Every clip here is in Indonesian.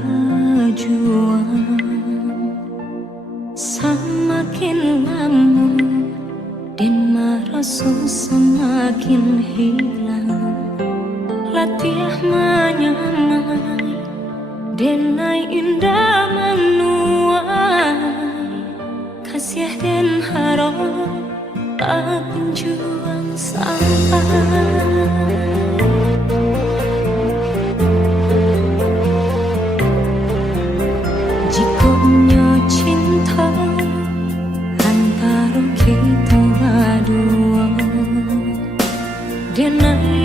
berjuang. Semakin lama dan merasa semakin hilang. Latihan menyamai denai indah menuai. Kasih dan harap tak kunjung sampai. Jikonya cinta antara kita berdua, dan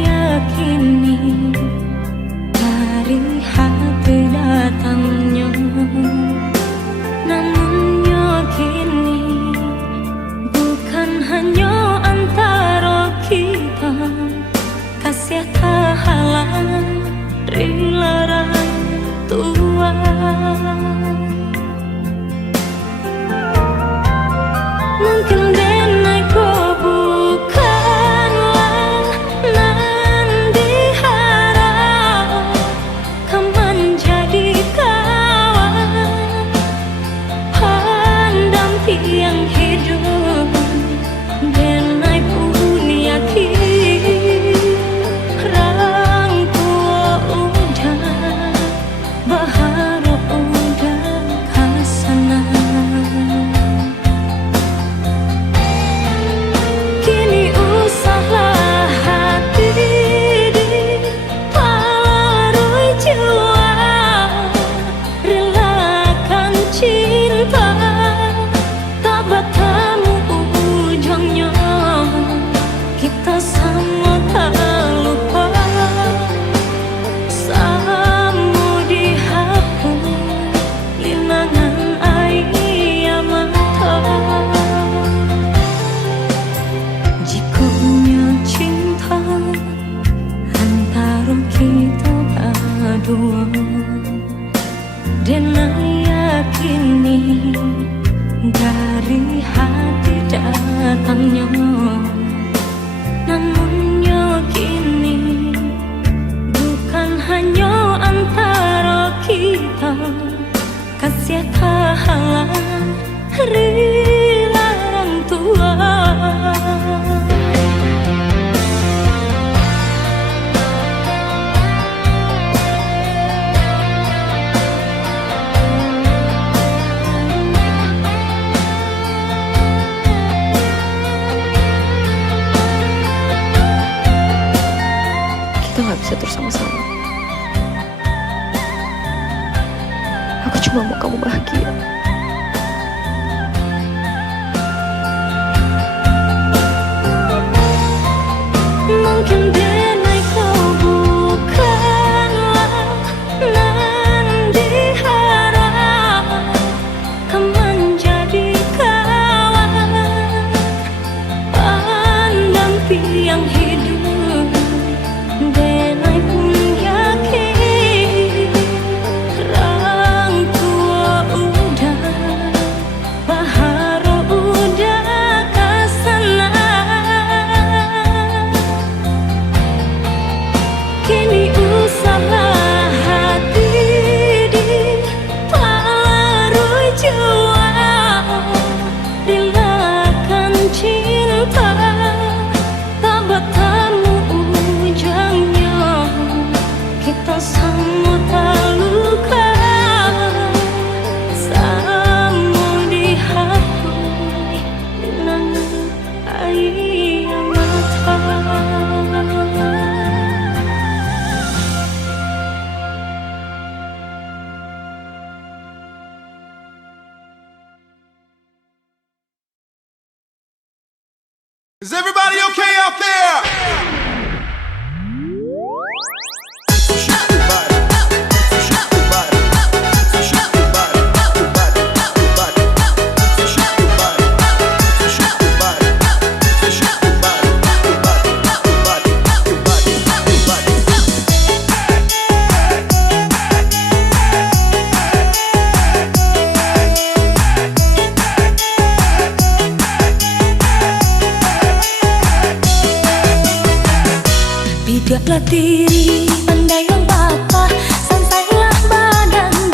yakini dari hati datangnya. Namun yakini bukan hanya antara kita. Kasih tak halang rela tua. Mungkin denai kau bukanlah nan diharap. Kau menjadi kawan pendamping hidup. Denai pun yakin orang tua udah berharap udah kesana. Kini usahlah hati dipalarui jiwa, relakan cinta tak bertemu ujungnya. Kita sama tak lupa, sama dihapus linangan air mata. Jikonya cinta antara kita berdua, dan yakini dari hati datangnya. Namun yakini bukan hanya antara kita. Kasih tak halang rela tua. Kita gak bisa terus sama-sama. Aku cuma mau kamu bahagia. Mungkin denai kau bukanlah nan diharap. Kau menjadi kawan pendamping hidup. Denai pun yakin orang tua udah berharap udah kesana. Kini usahlah hati dipalarui jiwa, relakan cinta tak bertemu ujungnya. Kita sama terluka, sama dihapus linangan air mata. Is everybody okay out there? Bijaklah diri, pandailah bapa, sansailah badan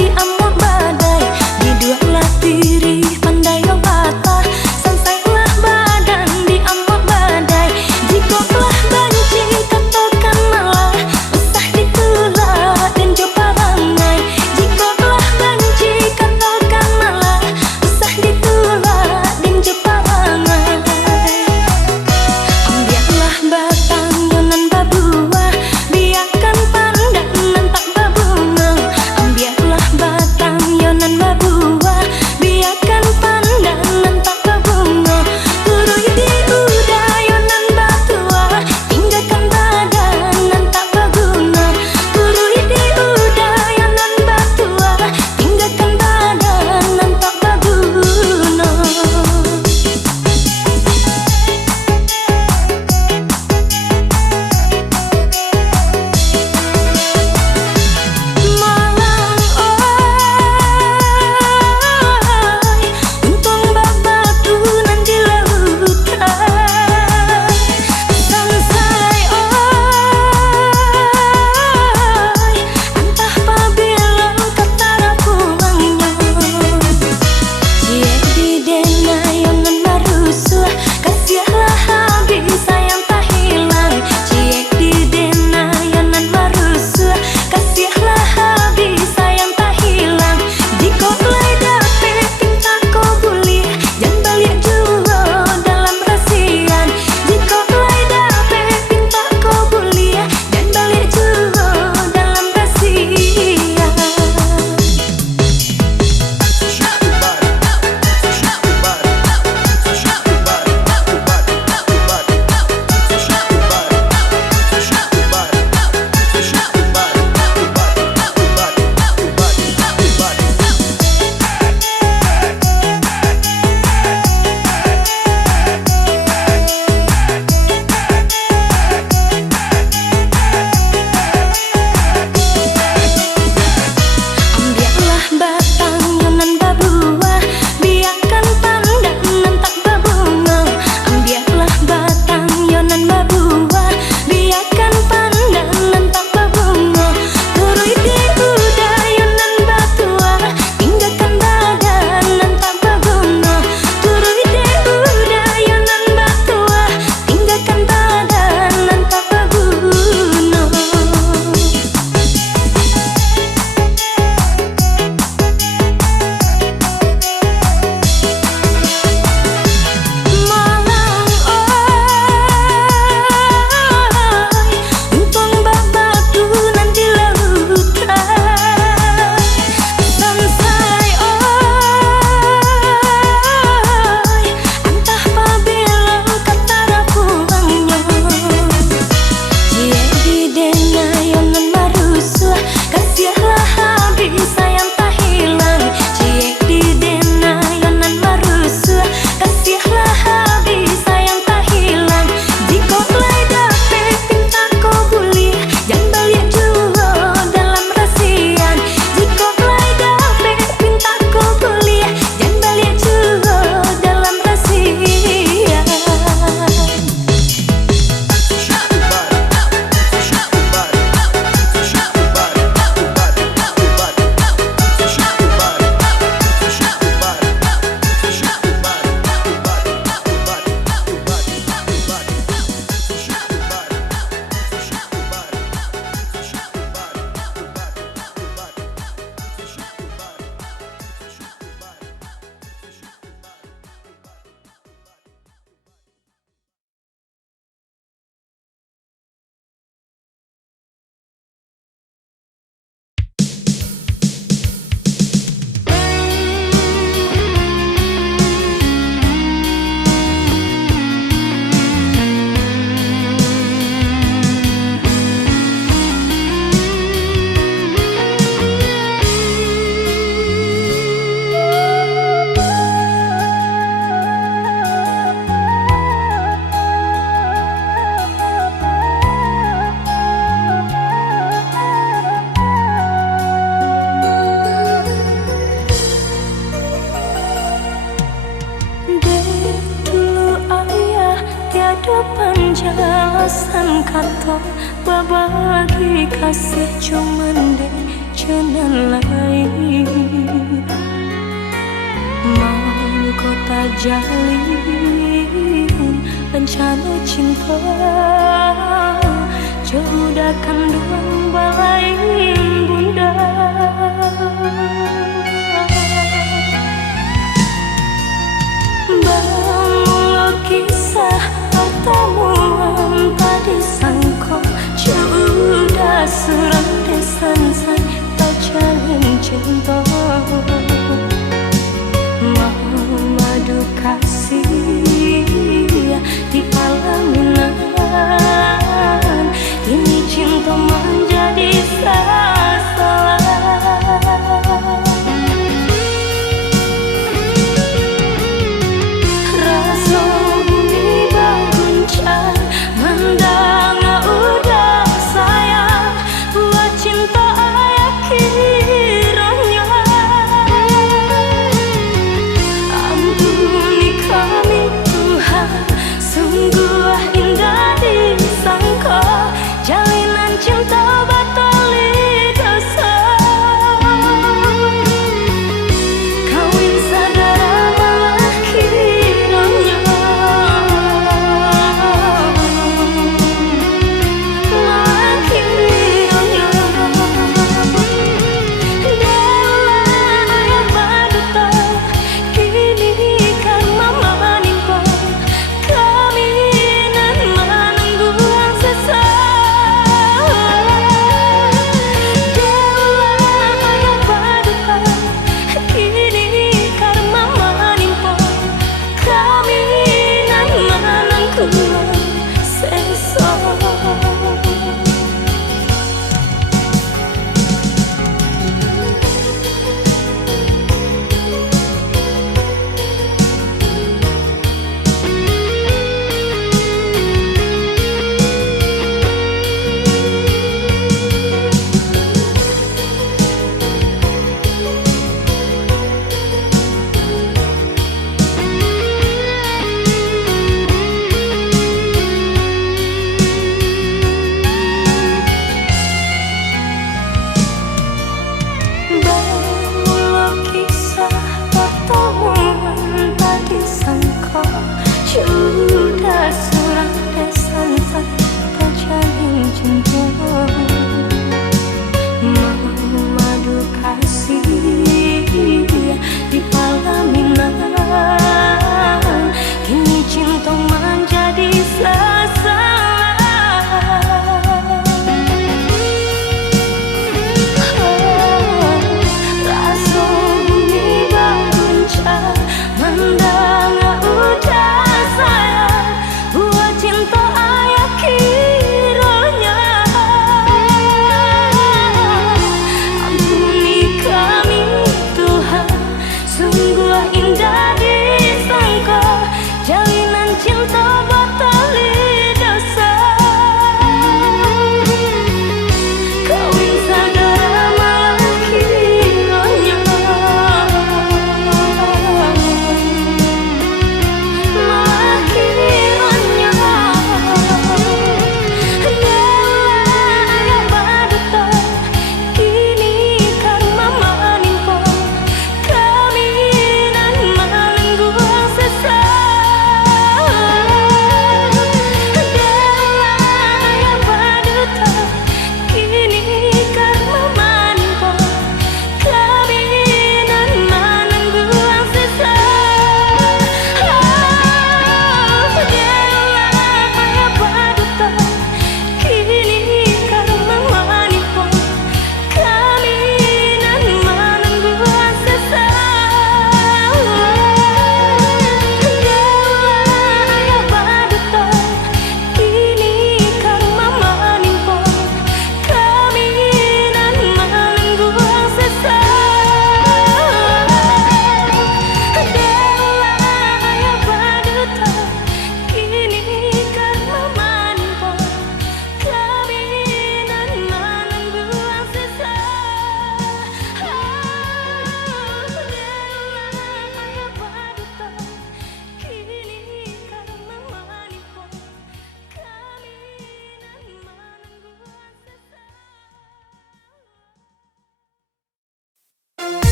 alasan kata babagi kasih cuman deh jangan lain mau kota jalin rencana cinta jauh kandung balai bunda bangun kisah pertemuan tadi sangko sudah suram desan say tak jalin cinta madu kasih di pelaminan ini cinta menjadi salah rasa bumi berguncang mendang udah sayang buat cinta ayah kiranya ampuni kami Tuhan sungguh indah di sana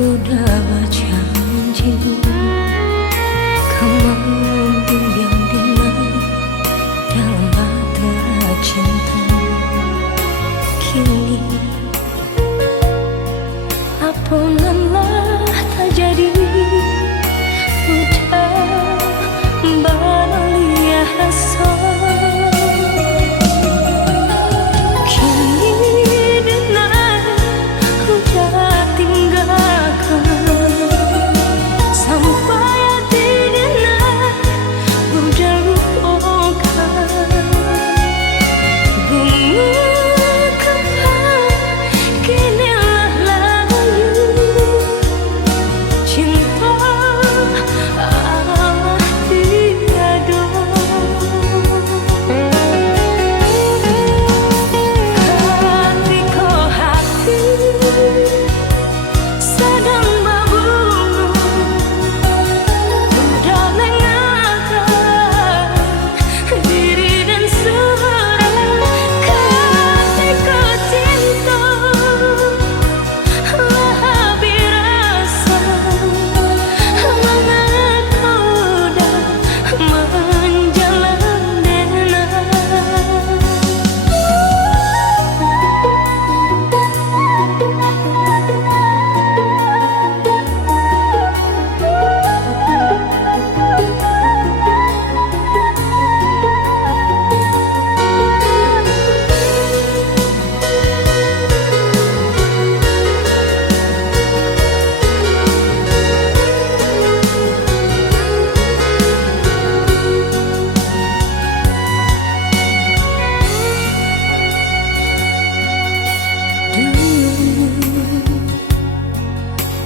udah berjanji kau membimbing dengan dalam bahtera cinta. Kini ampunanlah tak jadi, udah beralih rasa.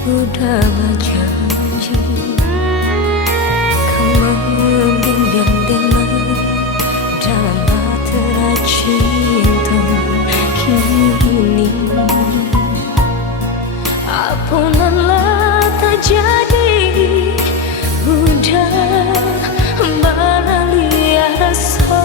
Udah berjanji kau membimbing dengan dalam bahtera cinta. Kini ampunanlah tak jadi, udah beralih rasa.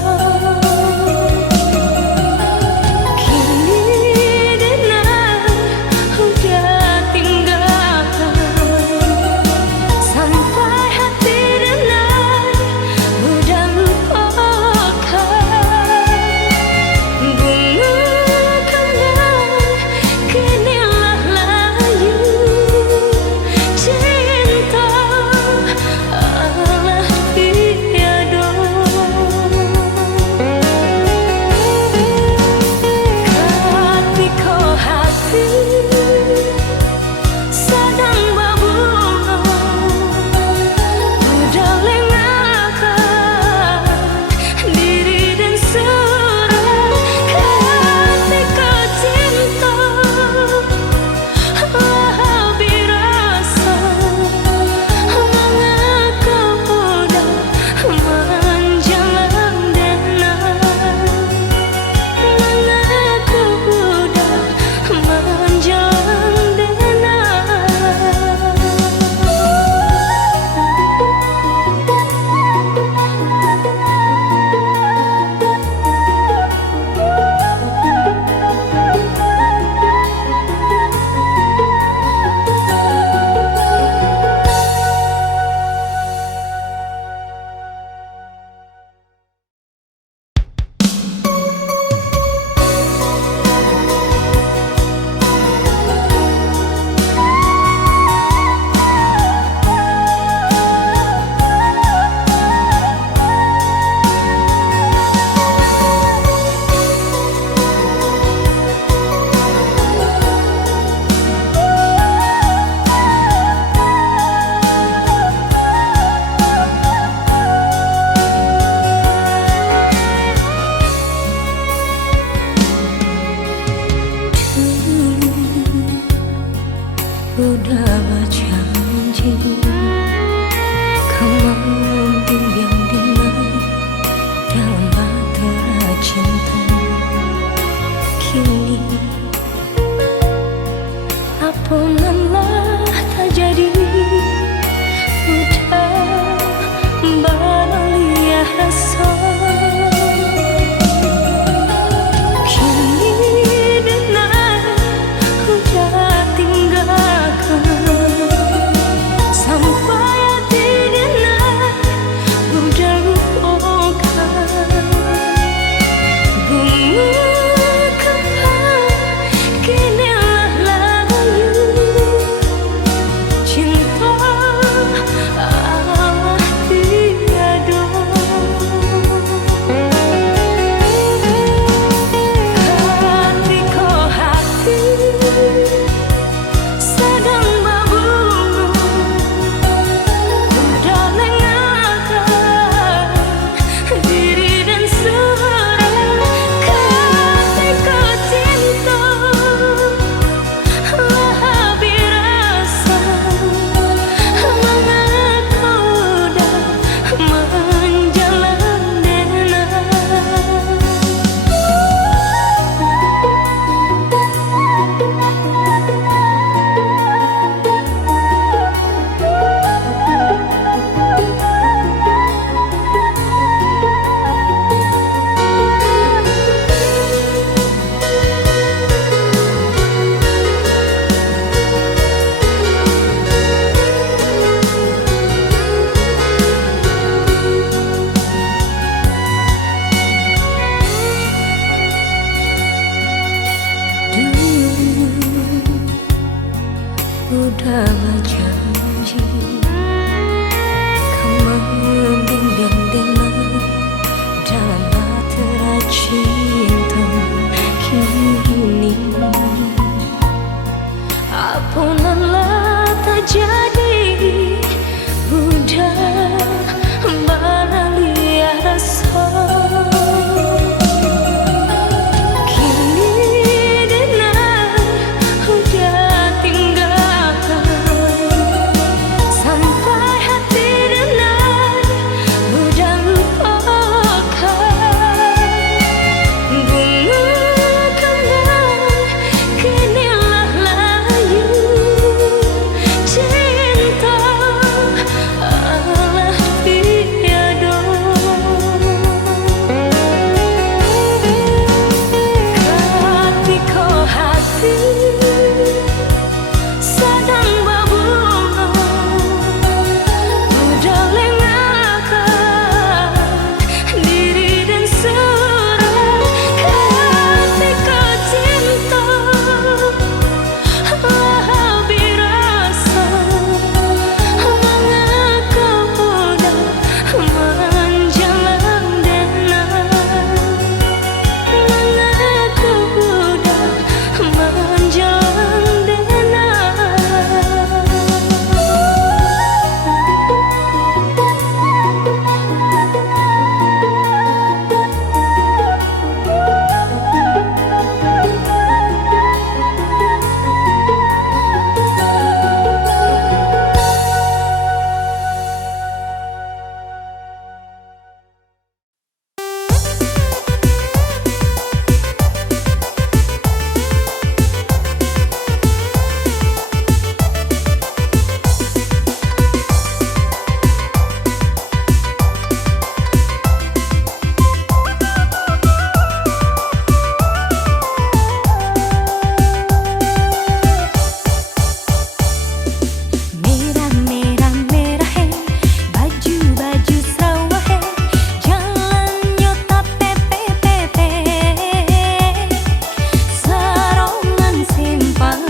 Udah berjanji kau membimbing dengan dalam bahtera cinta. Kini ampunanlah tak jadi, udah beralih rasa. Kini dengar udah tinggalkan udah berjanji kau membimbing dengan dalam bahtera cinta kini. Apalah terjadi, udah beralih rasa. Kini dengar udah tinggalkan, sampai hati dengar udah lupakan. Bunga kembang kinilah layu, cinta alah tiada. Ketika hati sedang berbunga, udah lengahkan diri dan surat. Ketika cinta lebih rasa, mengapa udah menjalan denang, mengapa udah menjalan denang. Merah merah merah he, baju baju sawah he, jalannya tak pepe pepe, serongan simpai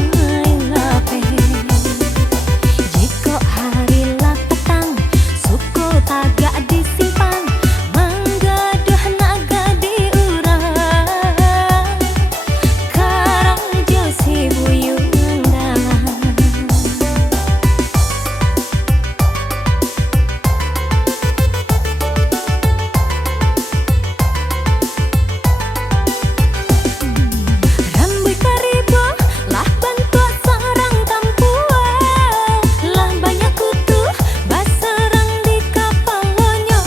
lape. Jika hari lah petang, suku tagak disimpan, manggaduh naga diurang, karang jo si buyung dalam. Rambut karibo lah bantuan sarang kampuan, lah banyak kutu baserang di kapalnya.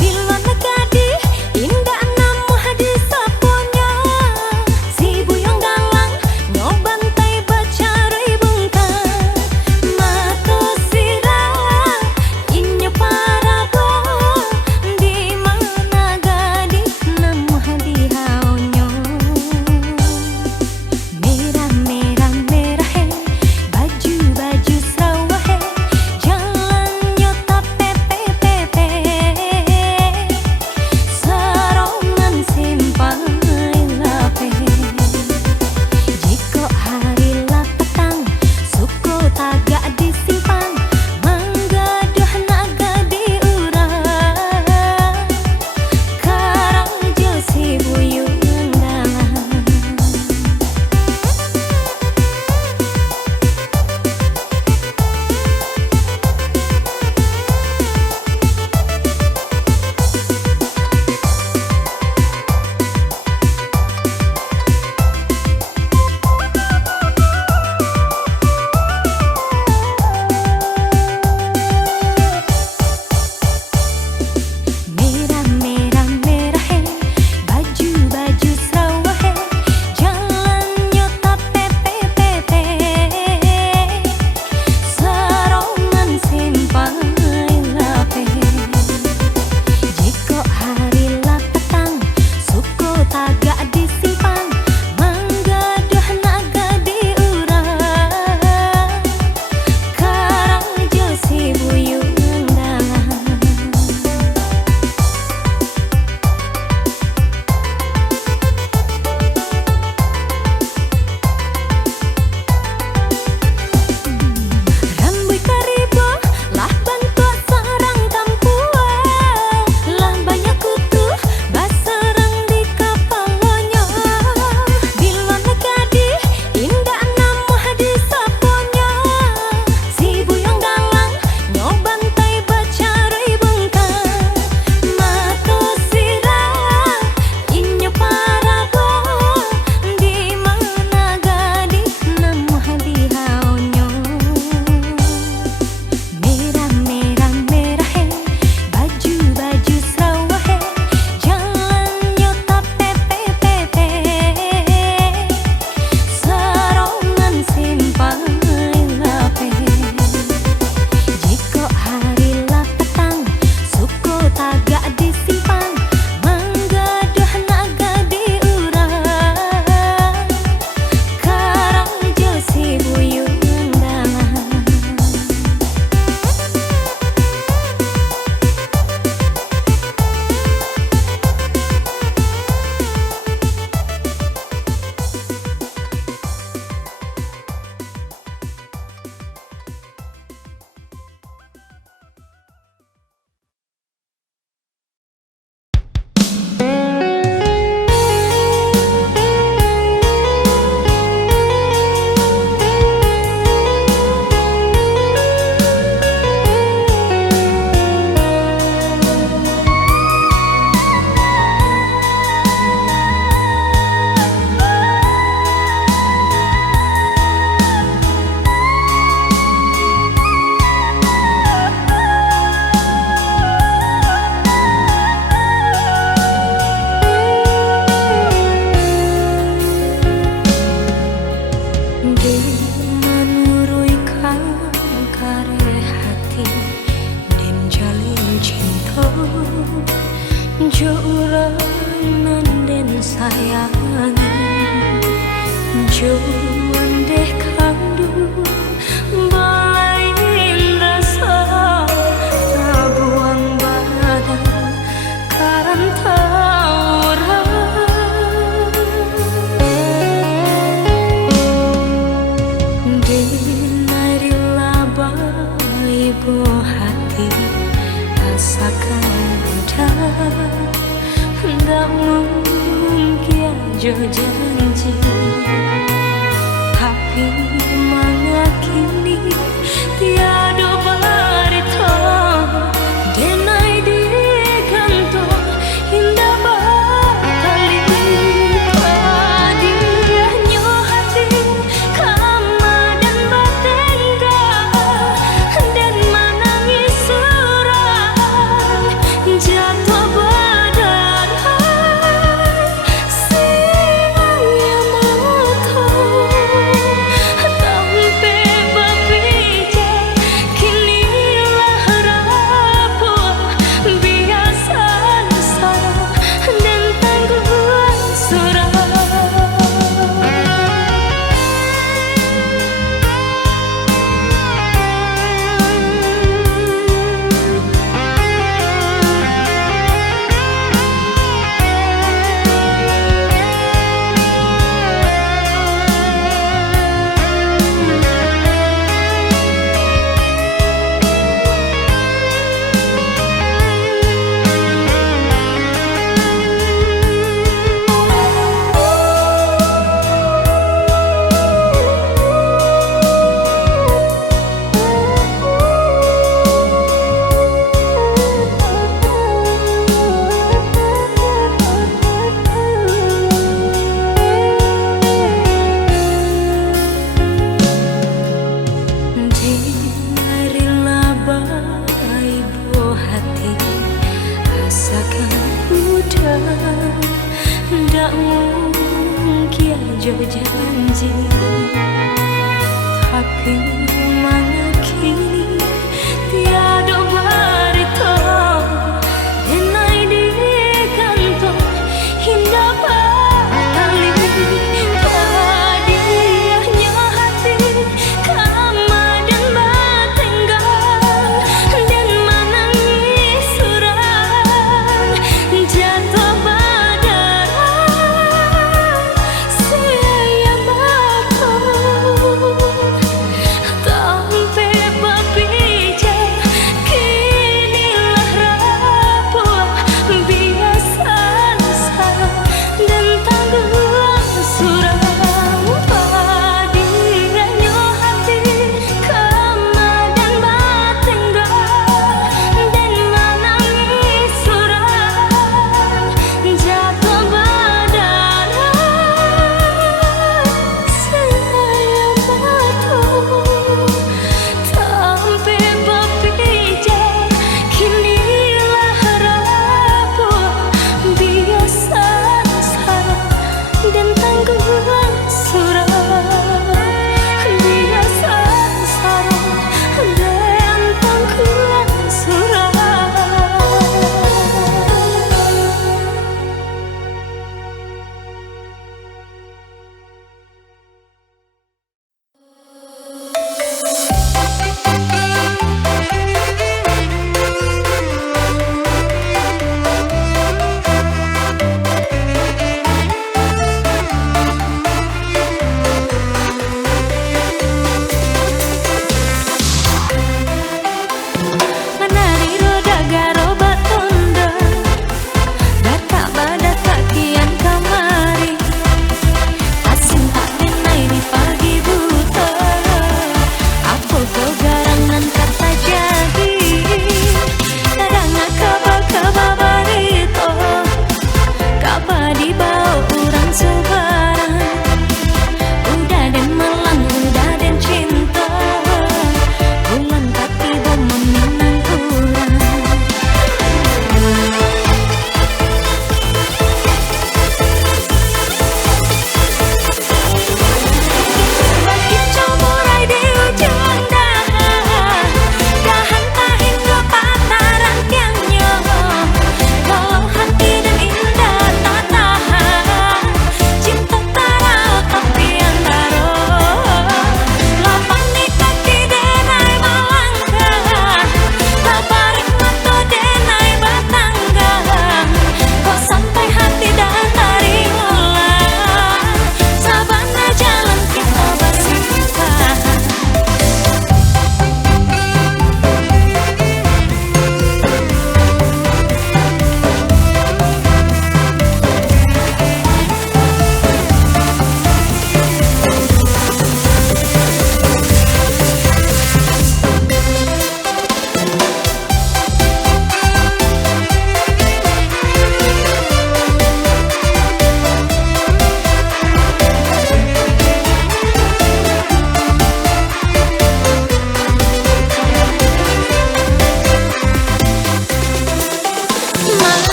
Bila negadi indah namu hadis saponya, si buyung galang nyoban Ndeh kandung balain rasa tabuang badan karantauran dinari laba ibu hati asakan udah nggak mungkin jo janji tapi mengakini tiada barita denai di kantong indah bakali padiahnya hati kama dan batengga dan menangis surai jatuh berdarah siaya mata sampai berpijak kinilah rapuh biasa salah dan tangguhan surah. Dinari laba ibu hati asakan udah ndak mungkin jo janji tapi mengakini tiada barita denai di kantong indah bakali padiahnya hati kama dan batenggang dan menangis surai jatuh berdarah siaya mata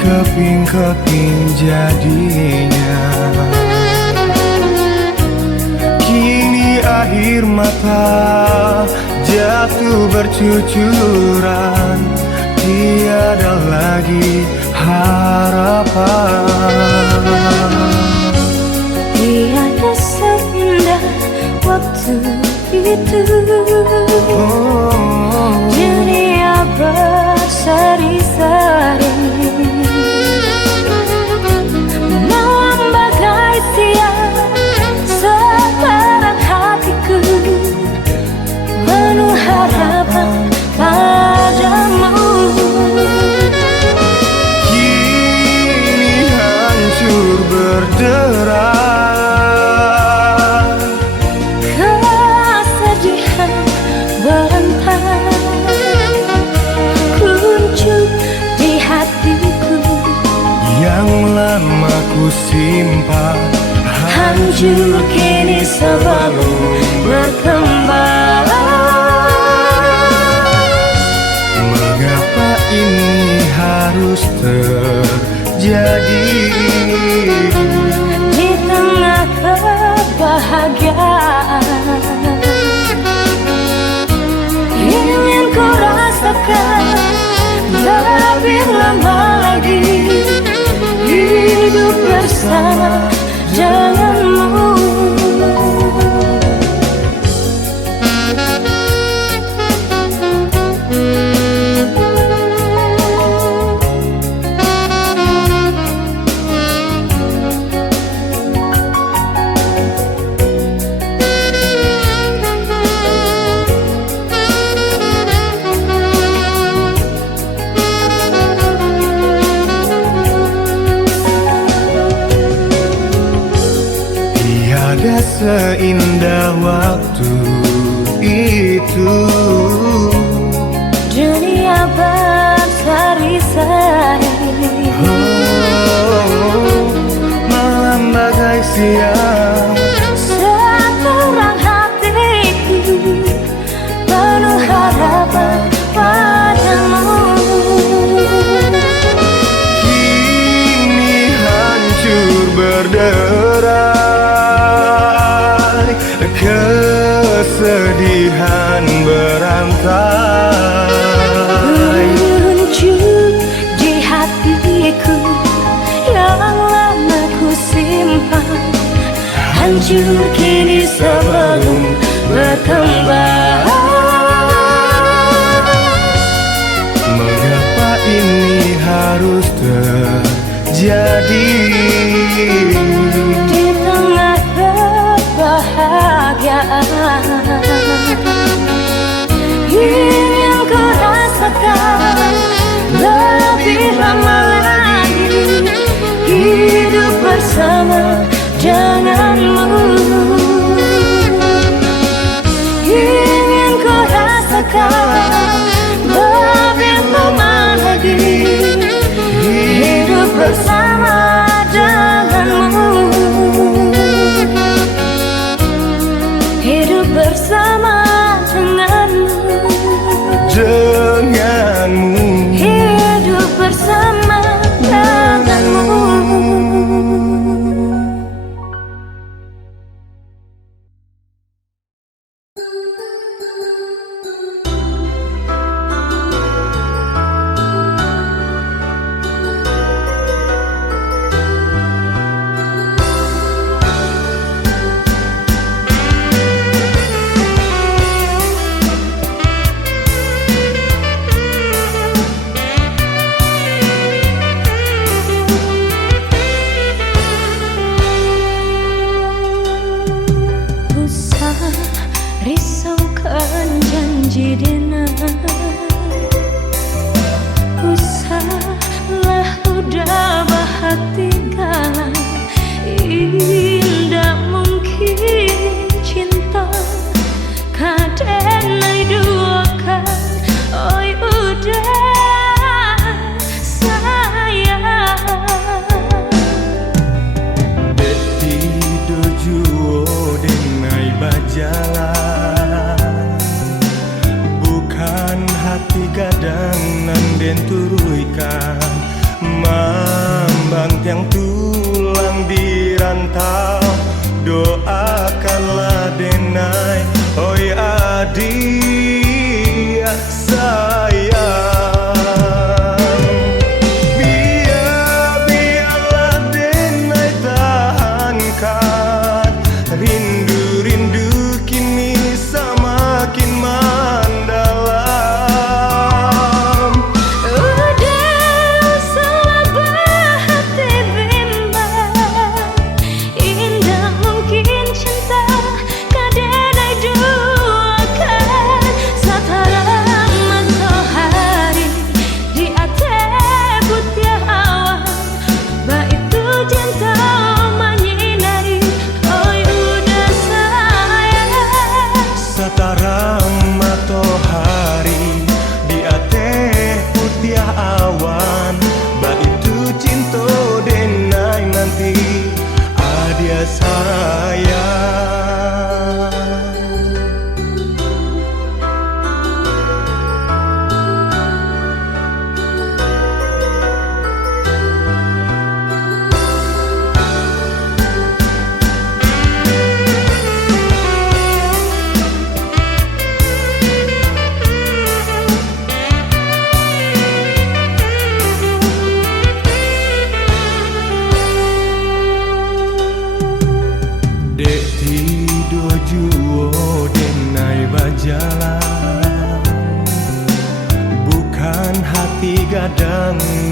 keping-keping jadinya. Kini air mata jatuh bercucuran, tiada lagi harapan. Tiada seindah waktu itu, dunia berseri-seri, malam bagai siang sekarang hatiku penuh harapan padamu. Kini hancur berderai, kesedihan berantai kuncup di hatiku yang lama ku simpan hancur kini sebelum berkembang. Mengapa ini harus terjadi Di tengah kebahagiaan ingin ku rasakan lebih lama lagi hidup bersama denganmu. Tiada seindah waktu itu, Dunia berseri-seri, malam bagai siang sekarang hatiku penuh harapan padamu. kini hancur berderai, kesedihan berantai. Muncul di hatiku yang lama ku simpan hancur kini sebelum berkembang. Mengapa ini harus terjadi Di tengah kebahagiaan ingin ku rasakan lebih lama lagi hidup bersama denganmu. Ingin ku rasakan lebih lama lagi hidup bersama denganmu. Hidup bersama denganmu. denganmu. Hidup bersama denganmu.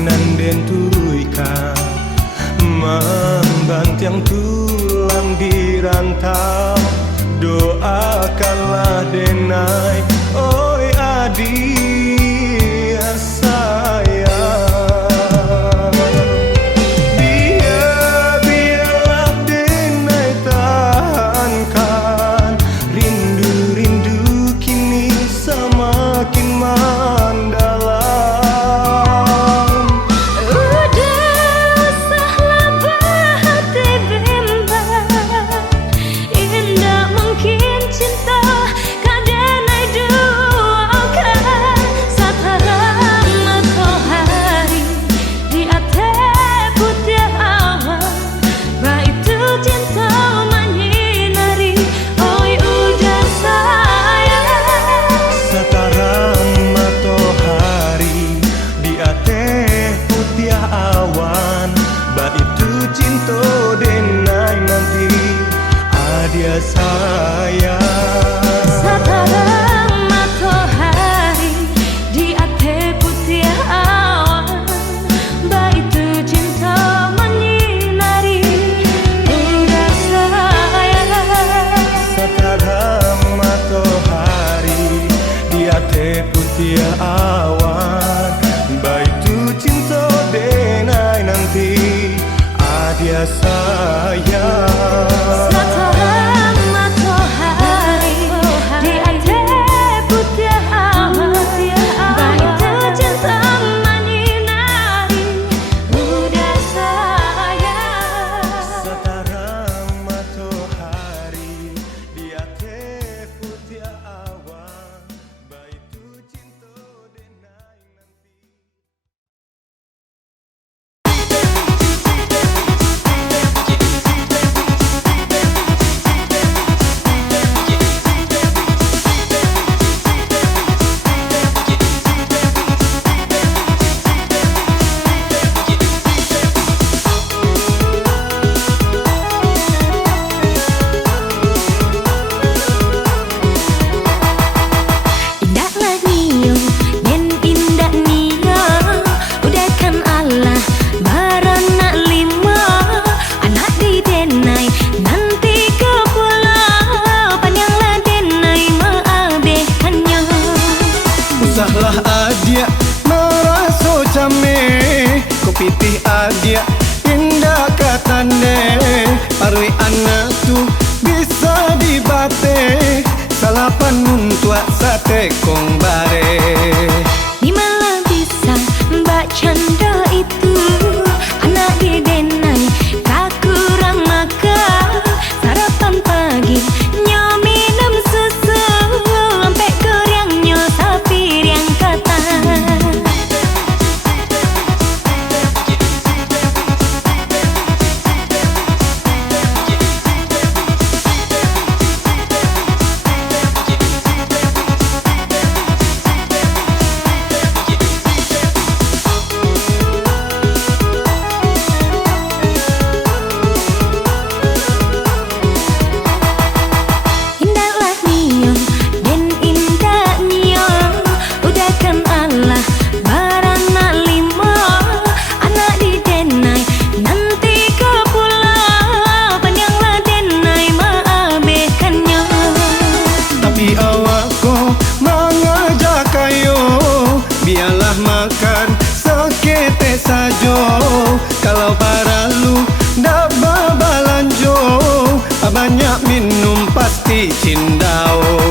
nan den turuika membantiang tulang di rantau. Doakanlah denai, oi adik sayang. Biarlah denai tahankan, rindu-rindu kini semakin mendalam. Udah usahlah berhati bimbang, indah mungkin cinta kadenai duakan. Satarang matahari di atas putih awan, baitu cinta menyinari, oi udah sayang. Satarang matahari di atas putih awan, baitu cinta denai nanti adia sayang. Satarang matahari di atas putih awan, baitu cinta menyinari, udah sayang. Satarang matahari di atas putih awan, baitu cinta denai nanti adia sayang. Satarang matahari di atas putih awan, baitu cinta menyinari, udah sayang. Satarang matahari di atas putih awan, baitu cinta denai nanti. Indahlah nio, nen indah nio, udahkan Allah baranak lima, anak di denai nanti ke pulau, panjanglah denai maabehkannya. Usahlah adia meraso came, kopitih adia indah katane, parwi anak tu bisa dibate, salapan muntua sate kong bare. Di mana bisa mbak canda itu, anak di denai tak kurang makan, sarapan pagi nyo minum susu, sampai kurang nyo sapi yang kata. Indahlah nio, den indah nio, udahkan Allah baranak lima, anak di denai nanti ke pulau, panjanglah denai maabehkannya. Tapi awakku mengajak kayo, biarlah makan sekete sajo. Kalau paralu ndak babalanjo, banyak minum pasti cindao.